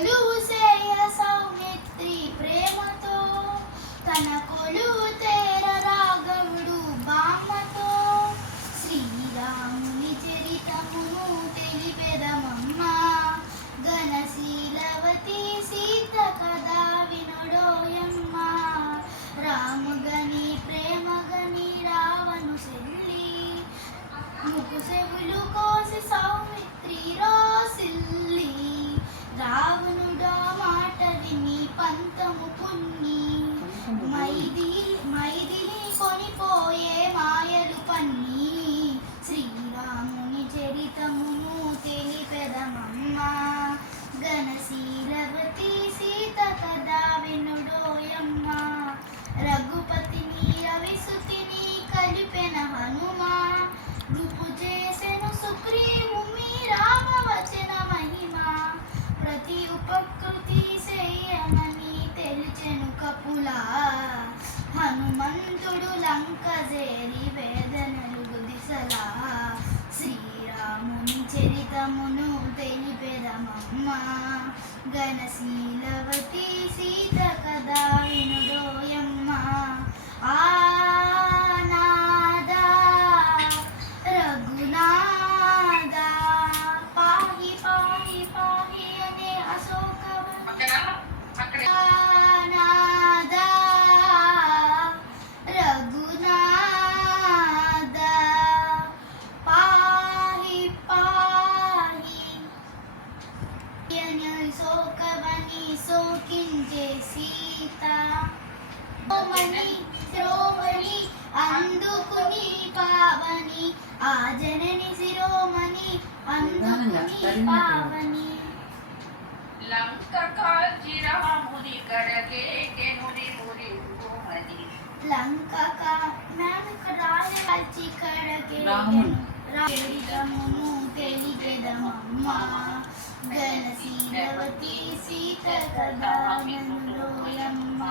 కొలువు సేయ సౌమిత్రి ప్రేమతో, తన కొలువు తేర రాఘవుడు బామ్మతో. శ్రీరాముని చరితమును తెలిపెదమమ్మ, ఘనశీలవతి సీత కదా వినుడోయమ్మ. రాముగని ప్రేమగని రావణు సెల్లి, ముకుసెవులు కోసి సౌమిత్రి రోసిల్లి. రావణుడా మాట విని పంతము పున్ని, మైదిని కొనిపోయే మాయలు పన్ని. శ్రీరాముని చరితమును తెలిపెదమమ్మ, ఘనశీలవతి సీత కదా వినుడోయమ్మ. రఘుపతిని రవిసుతిని కలిపెన హనుమా, రూపు చేసెను సుగ్రీవుని రామవచన మహిమ. ప్రతి ఉపకృతి చేయనని తెలిచెను కపులా, హనుమంతుడు లంక చేరి వేదనలు గుదిసలా. శ్రీరాముని చరితమును తెలిపెదమమ్మ, ఘనశీలవతి సీత కదా వినుడోయమ్మ. ఆ నాదా రఘునాదా, పాహి పాహి పాహి అనే నాదా రఘునాదా, పాహి పాహి అనే శోకవని శోకించే సీత. శిరోమణి అందుకుని పావని, ఆ జనని శిరోమణి అందుకుని పావని. లంక కాల్చి రాముని కడకే కెనుడి మురి కోమని, లంక కాల్చి కడకే రామును తెలిపెదమమ్మ, ఘనశీలవతి సీత కదా వినుడోయమ్మ.